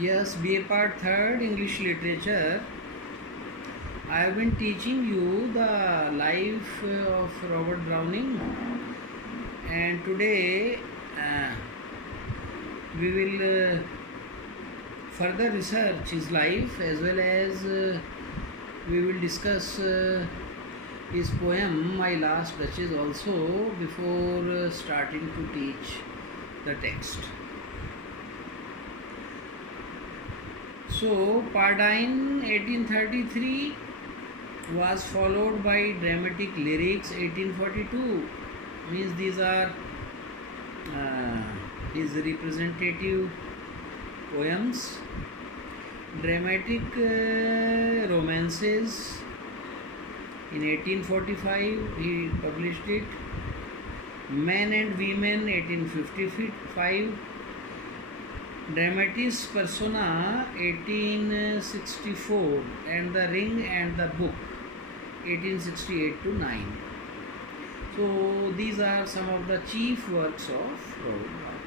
Yes, BA Part 3rd English Literature. I have been teaching you the life of Robert Browning, and today we will further research his life as well as we will discuss his poem My Last Duchess also before starting to teach the text. So, Pardine 1833 was followed by dramatic lyrics 1842. Means these are his representative poems. Dramatic romances in 1845 he published it. Men and Women 1855. Dramatis Persona 1864 and The Ring and the Book 1868 to 9. So these are some of the chief works of Robert Browning.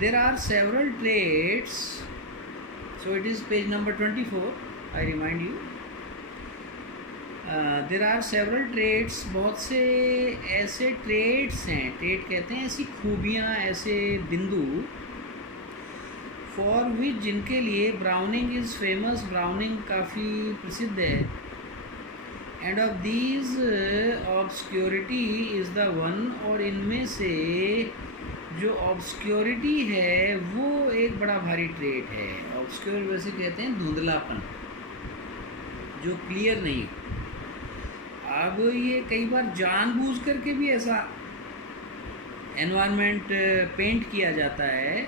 There are several traits. So it is page number 24. I remind you. There are several trades, बहुत से ऐसे trades हैं, trade कहते हैं ऐसी खूबियाँ, ऐसे बिंदु, for which जिनके लिए ब्राउनिंग इज़ फेमस, ब्राउनिंग काफ़ी प्रसिद्ध है. End of these obscurity is the one, और इनमें से जो ऑब्सक्योरिटी है वो एक बड़ा भारी ट्रेड है. ऑब्सक्योर वैसे कहते हैं धुंधलापन, जो क्लियर नहीं. अब ये कई बार जानबूझ करके भी ऐसा एनवायरनमेंट पेंट किया जाता है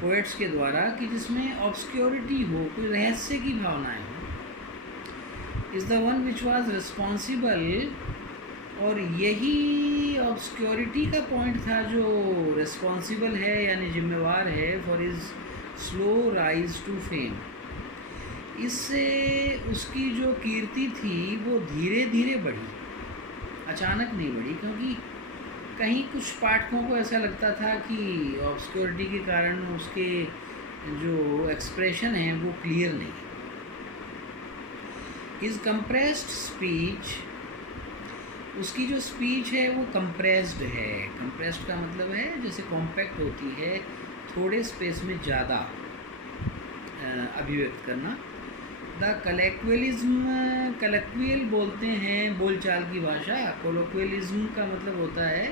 पोएट्स के द्वारा कि जिसमें ऑब्सक्योरिटी हो, कोई रहस्य की भावनाएं हो. Is the one which was responsible, और यही ऑब्सक्योरिटी का पॉइंट था जो रिस्पॉन्सिबल है यानी जिम्मेवार है for his slow rise to fame. इससे उसकी जो कीर्ति थी वो धीरे धीरे बढ़ी, अचानक नहीं बढ़ी, क्योंकि कहीं कुछ पाठकों को ऐसा लगता था कि ऑब्सक्योरिटी के कारण उसके जो एक्सप्रेशन हैं वो क्लियर नहीं. हिज कंप्रेस्ड स्पीच, उसकी जो स्पीच है वो कंप्रेस्ड है. कंप्रेस्ड का मतलब है जैसे कॉम्पैक्ट होती है, थोड़े स्पेस में ज़्यादा अभिव्यक्त करना. द कलेक्वलिज्म, कलेक्वियल बोलते हैं बोलचाल की भाषा. कोलोक्वियलिज्म का मतलब होता है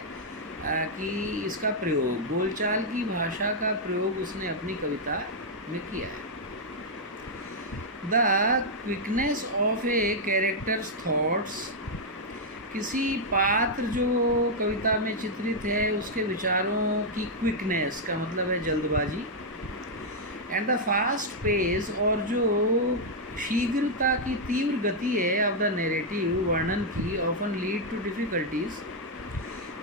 कि इसका प्रयोग, बोलचाल की भाषा का प्रयोग उसने अपनी कविता में किया है. The quickness of A characters thoughts, किसी पात्र जो कविता में चित्रित है उसके विचारों की क्विकनेस का मतलब है जल्दबाजी. एंड द फास्ट पेस, और जो शीघ्रता की तीव्र गति है ऑफ द नैरेटिव, वर्णन की, ऑफन लीड टू डिफ़िकल्टीज़,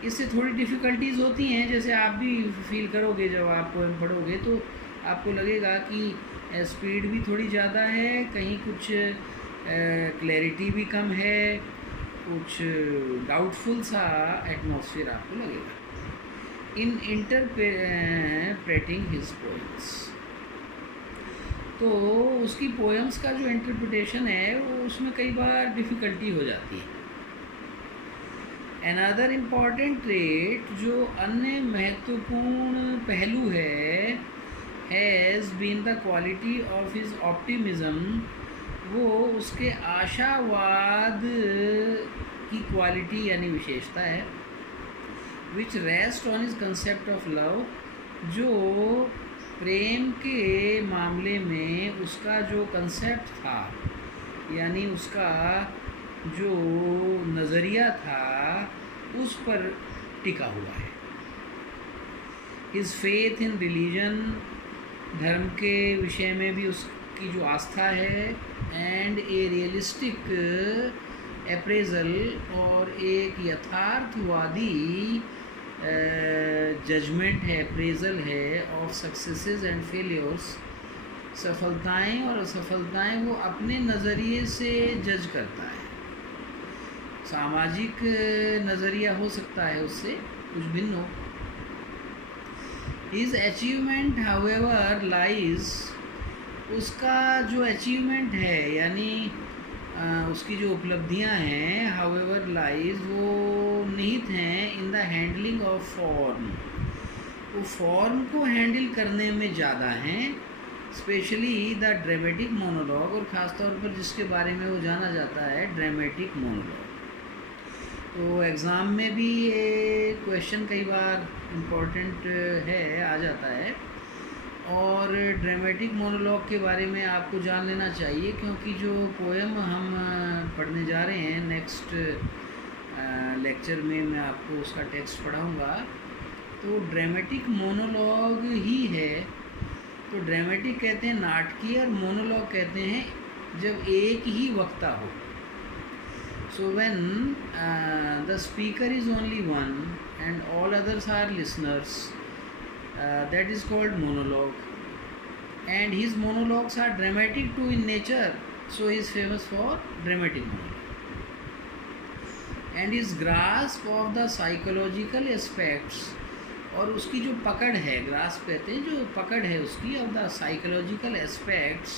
इससे थोड़ी डिफ़िकल्टीज़ होती हैं. जैसे आप भी फील करोगे जब आप पोएम पढ़ोगे तो आपको लगेगा कि स्पीड भी थोड़ी ज़्यादा है, कहीं कुछ क्लैरिटी भी कम है, कुछ डाउटफुल सा एटमॉस्फेयर आपको लगेगा. इन इंटरप्रेटिंग हिज पोएम्स, तो उसकी पोएम्स का जो इंटरप्रिटेशन है वो उसमें कई बार डिफ़िकल्टी हो जाती है. अनदर इम्पॉर्टेंट ट्रेट, जो अन्य महत्वपूर्ण पहलू है, has been the quality of his optimism, वो उसके आशावाद की क्वालिटी यानी विशेषता है. Which rest on his concept of love, जो प्रेम के मामले में उसका जो कंसेप्ट था यानी उसका जो नज़रिया था उस पर टिका हुआ है. हिज फेथ इन रिलीजन, धर्म के विषय में भी उसकी जो आस्था है. एंड ए रियलिस्टिक अप्रेजल, और एक यथार्थवादी जजमेंट है, अप्रेजल है ऑफ सक्सेसेस एंड फेलियर्स, सफलताएं और असफलताएं वो अपने नज़रिए से जज करता है. सामाजिक नज़रिया हो सकता है उससे कुछ भिन्न हो. हिज अचीवमेंट हाउएवर लाइज, उसका जो अचीवमेंट है यानी उसकी जो उपलब्धियां हैं, हाउएवर लाइज, वो निहित हैं in the handling of form, वो फॉर्म को हैंडल करने में ज़्यादा हैं, स्पेशली द ड्रामेटिक मोनोलॉग, और ख़ास तौर पर जिसके बारे में वो जाना जाता है ड्रामेटिक मोनोलॉग। तो एग्ज़ाम में भी ये क्वेश्चन कई बार इम्पोर्टेंट है, आ जाता है, और ड्रामेटिक मोनोलॉग के बारे में आपको जान लेना चाहिए, क्योंकि जो पोएम हम पढ़ने जा रहे हैं नेक्स्ट लेक्चर में मैं आपको उसका टेक्स्ट पढ़ाऊँगा, तो ड्रामेटिक मोनोलॉग ही है। तो ड्रामेटिक कहते हैं नाटकीय, और मोनोलॉग कहते हैं जब एक ही वक्ता हो। So when the speaker is only one and all others our listeners, that is called monologue, and his monologues are dramatic too in nature, so he is famous for dramatic monologue। and his grasp of the psychological aspects, और उसकी जो पकड़ है, grasp कहते हैं जो पकड़ है उसकी, ऑफ द साइकोलॉजिकल एस्पेक्ट्स,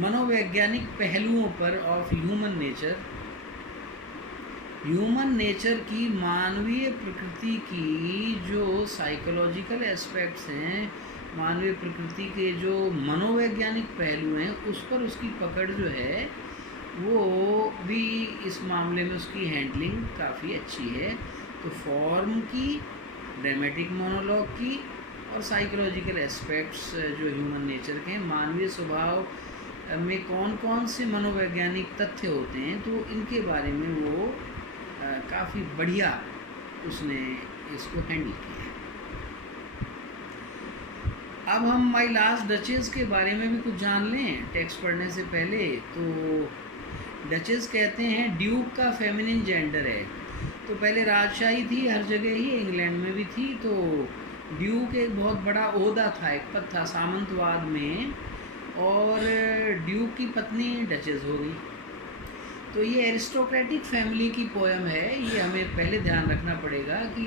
मनोवैज्ञानिक पहलुओं पर, of human nature, human nature की, मानवीय प्रकृति की जो साइकोलॉजिकल एस्पेक्ट्स हैं, मानवीय प्रकृति के जो मनोवैज्ञानिक पहलू हैं, उस पर उसकी पकड़ जो है वो भी इस मामले में उसकी हैंडलिंग काफ़ी अच्छी है। तो फॉर्म की, ड्रामेटिक मोनोलॉग की, और साइकोलॉजिकल एस्पेक्ट्स जो ह्यूमन नेचर के हैं, मानवीय स्वभाव में कौन कौन से मनोवैज्ञानिक तथ्य होते हैं, तो इनके बारे में वो काफ़ी बढ़िया उसने इसको हैंडल किया है। अब हम माई लास्ट डचेस के बारे में भी कुछ जान लें टेक्स्ट पढ़ने से पहले। तो डचेस कहते हैं ड्यूक का फेमिनिन जेंडर है। तो पहले राजशाही थी, हर जगह ही, इंग्लैंड में भी थी। तो ड्यूक एक बहुत बड़ा ओहदा था, एक पद था सामंतवाद में, और ड्यूक की पत्नी डचेस हो गई। तो ये एरिस्टोक्रेटिक फैमिली की पोएम है, ये हमें पहले ध्यान रखना पड़ेगा कि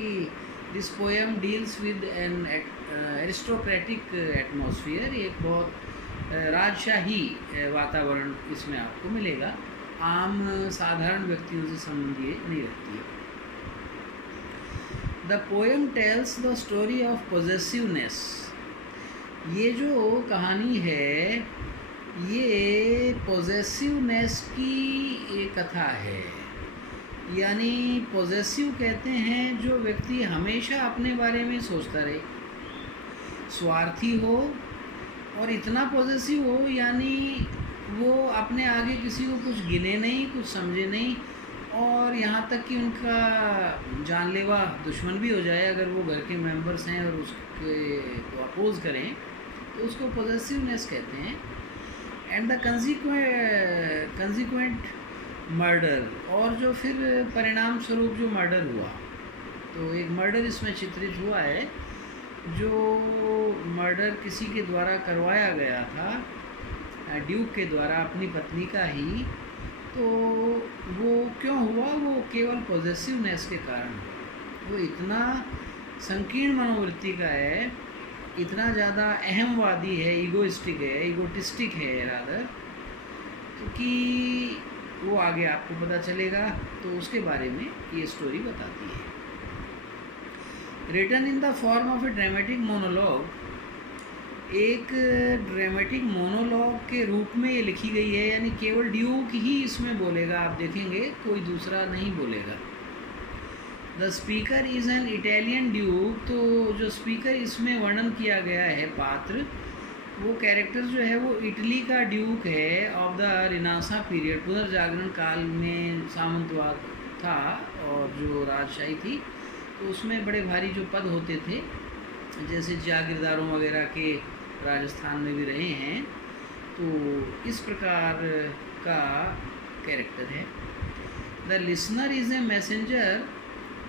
this poem deals with an aristocratic atmosphere, एक बहुत राजशाही वातावरण इसमें आपको मिलेगा, आम साधारण व्यक्तियों से संबंध ये नहीं रखती है। The poem tells the story of possessiveness, ये जो कहानी है ये पॉजेसिवनेस की एक कथा है। यानी पॉजेसिव कहते हैं जो व्यक्ति हमेशा अपने बारे में सोचता रहे, स्वार्थी हो, और इतना पॉजेसिव हो यानी वो अपने आगे किसी को कुछ गिने नहीं, कुछ समझे नहीं, और यहाँ तक कि उनका जानलेवा दुश्मन भी हो जाए अगर वो घर के मेंबर्स हैं और उसके को अपोज करें, तो उसको पॉजेसिवनेस कहते हैं। एंड द कंसिक्वेंट मर्डर, और जो फिर परिणाम स्वरूप जो मर्डर हुआ, तो एक मर्डर इसमें चित्रित हुआ है, जो मर्डर किसी के द्वारा करवाया गया था, ड्यूक के द्वारा, अपनी पत्नी का ही। तो वो क्यों हुआ? वो केवल पॉजेसिवनेस के कारण। वो इतना संकीर्ण मनोवृत्ति का है, इतना ज़्यादा अहमवादी है, ईगोटिस्टिक है रादर, क्योंकि वो आगे आपको पता चलेगा। तो उसके बारे में ये स्टोरी बताती है। Written in the form of a dramatic monologue, एक ड्रामेटिक मोनोलॉग के रूप में ये लिखी गई है, यानी केवल ड्यूक ही इसमें बोलेगा, आप देखेंगे कोई दूसरा नहीं बोलेगा। The speaker is an Italian Duke, तो जो स्पीकर इसमें वर्णन किया गया है पात्र, वो कैरेक्टर जो है वो इटली का ड्यूक है ऑफ द रिनासा पीरियड, पुनर्जागरण काल में सामंतवाद था और जो राजशाही थी, तो उसमें बड़े भारी जो पद होते थे, जैसे जागीरदारों वगैरह के राजस्थान में भी रहे हैं, तो इस प्रकार का कैरेक्टर है। The listener is a messenger,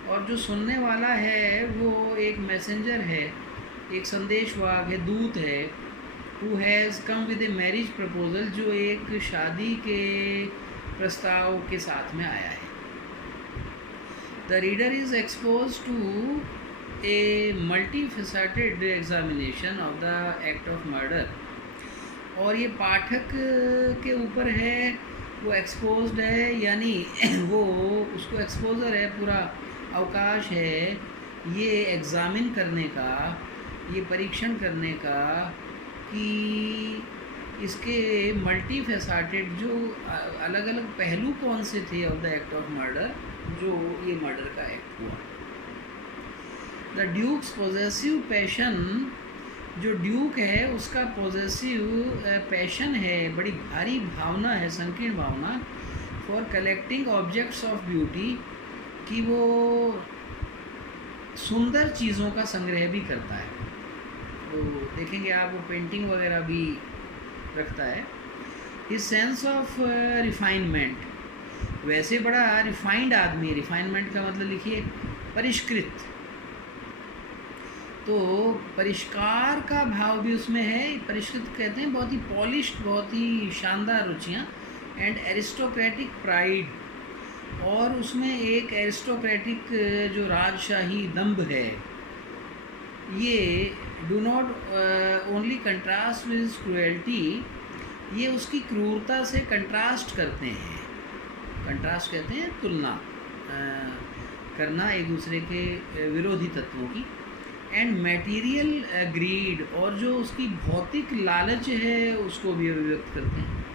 और जो सुनने वाला है वो एक मैसेंजर है, एक संदेशवाहक है, दूत है। Who has come with a marriage proposal, जो एक शादी के प्रस्ताव के साथ में आया है। The reader is expose to a multi faceted examination of the act of murder. और ये पाठक के ऊपर है, वो एक्सपोज्ड है, यानी वो उसको एक्सपोजर है, पूरा अवकाश है ये एग्ज़ामिन करने का, ये परीक्षण करने का कि इसके मल्टी फेसेटेड जो अलग अलग पहलू कौन से थे of the act of murder, जो ये मर्डर का एक्ट हुआ। द ड्यूक्स पॉजेसिव पैशन, जो ड्यूक है उसका पॉजेसिव पैशन है, बड़ी भारी भावना है, संकीर्ण भावना, for collecting objects of beauty, कि वो सुंदर चीज़ों का संग्रह भी करता है। तो देखेंगे आप वो पेंटिंग वगैरह भी रखता है। हिज सेंस ऑफ रिफाइनमेंट, वैसे बड़ा रिफाइंड आदमी, रिफाइनमेंट का मतलब लिखिए परिष्कृत, तो परिष्कार का भाव भी उसमें है। परिष्कृत कहते हैं बहुत ही पॉलिश्ड, बहुत ही शानदार रुचियाँ, एंड एरिस्टोक्रेटिक प्राइड, और उसमें एक एरिस्टोक्रेटिक जो राजशाही दंभ है, ये do not only contrast with cruelty, ये उसकी क्रूरता से कंट्रास्ट करते हैं। कंट्रास्ट कहते हैं तुलना करना एक दूसरे के विरोधी तत्वों की। एंड मटेरियल ग्रीड, और जो उसकी भौतिक लालच है उसको भी अभिव्यक्त करते हैं।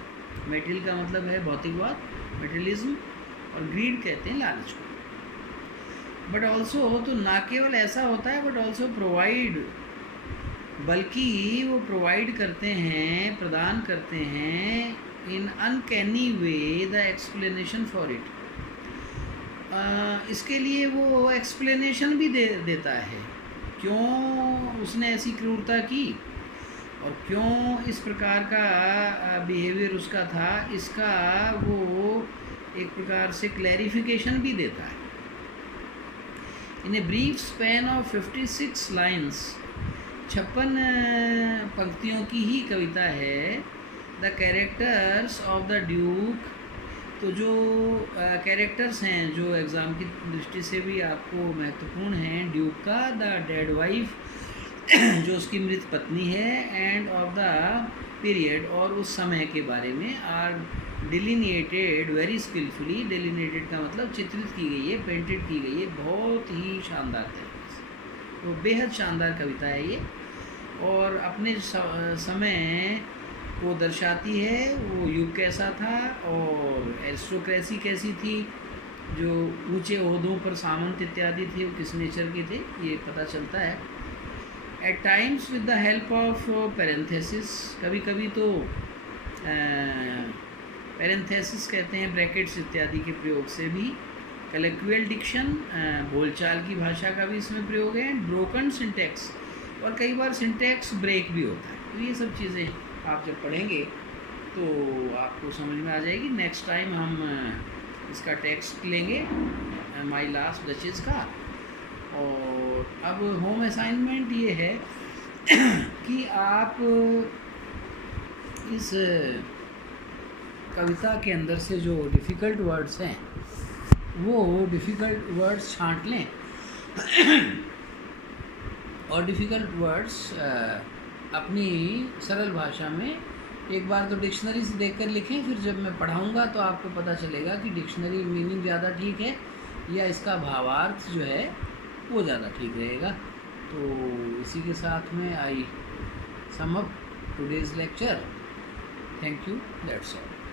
मटेरियल का मतलब है भौतिकवाद, मटेरियलिज्म, और ग्रीड कहते हैं लालच को। बट ऑल्सो, तो ना केवल ऐसा होता है, बट ऑल्सो प्रोवाइड, बल्कि वो प्रोवाइड करते हैं, प्रदान करते हैं, in uncanny way the explanation for it, इसके लिए वो एक्सप्लेनेशन भी देता है, क्यों उसने ऐसी क्रूरता की और क्यों इस प्रकार का बिहेवियर उसका था, इसका वो एक प्रकार से क्लैरिफिकेशन भी देता है। In a brief span of 56 lines, 56 पंक्तियों की ही कविता है। The characters of the duke, तो जो कैरेक्टर्स हैं जो एग्ज़ाम की दृष्टि से भी आपको महत्वपूर्ण हैं, ड्यूक का, द डेड वाइफ जो उसकी मृत पत्नी है, एंड ऑफ द पीरियड, और उस समय के बारे में, आर डिलिनिएटेड वेरी स्किलफुली। डिलिनिएटेड का मतलब चित्रित की गई है, पेंटेड की गई है, बहुत ही शानदार तरीके से। तो बेहद शानदार कविता है ये, और अपने समय को दर्शाती है, वो युग कैसा था और एरिस्टोक्रेसी कैसी थी, जो ऊंचे ओहदों पर सामंत इत्यादि थे, वो किस नेचर के थे, ये पता चलता है। At times with the help of parenthesis, कभी कभी तो पैरेंथेसिस कहते हैं ब्रैकेट्स इत्यादि के प्रयोग से भी। कलेक्चुअल डिक्शन, बोलचाल की भाषा का भी इसमें प्रयोग है। ब्रोकन सिंटैक्स, और कई बार सिंटैक्स ब्रेक भी होता है। तो ये सब चीज़ें आप जब पढ़ेंगे तो आपको समझ में आ जाएगी। नेक्स्ट टाइम हम इसका टेक्स्ट लेंगे, माई लास्ट डचेस का। और अब होम असाइनमेंट ये है कि आप इस कविता के अंदर से जो डिफ़िकल्ट वर्ड्स हैं वो डिफ़िकल्ट वर्ड्स छांट लें और डिफ़िकल्ट वर्ड्स अपनी सरल भाषा में एक बार तो डिक्शनरी से देखकर लिखें। फिर जब मैं पढ़ाऊँगा तो आपको पता चलेगा कि डिक्शनरी मीनिंग ज़्यादा ठीक है या इसका भावार्थ जो है वो ज़्यादा ठीक रहेगा। तो इसी के साथ में I sum up today's lecture. Thank you, that's all.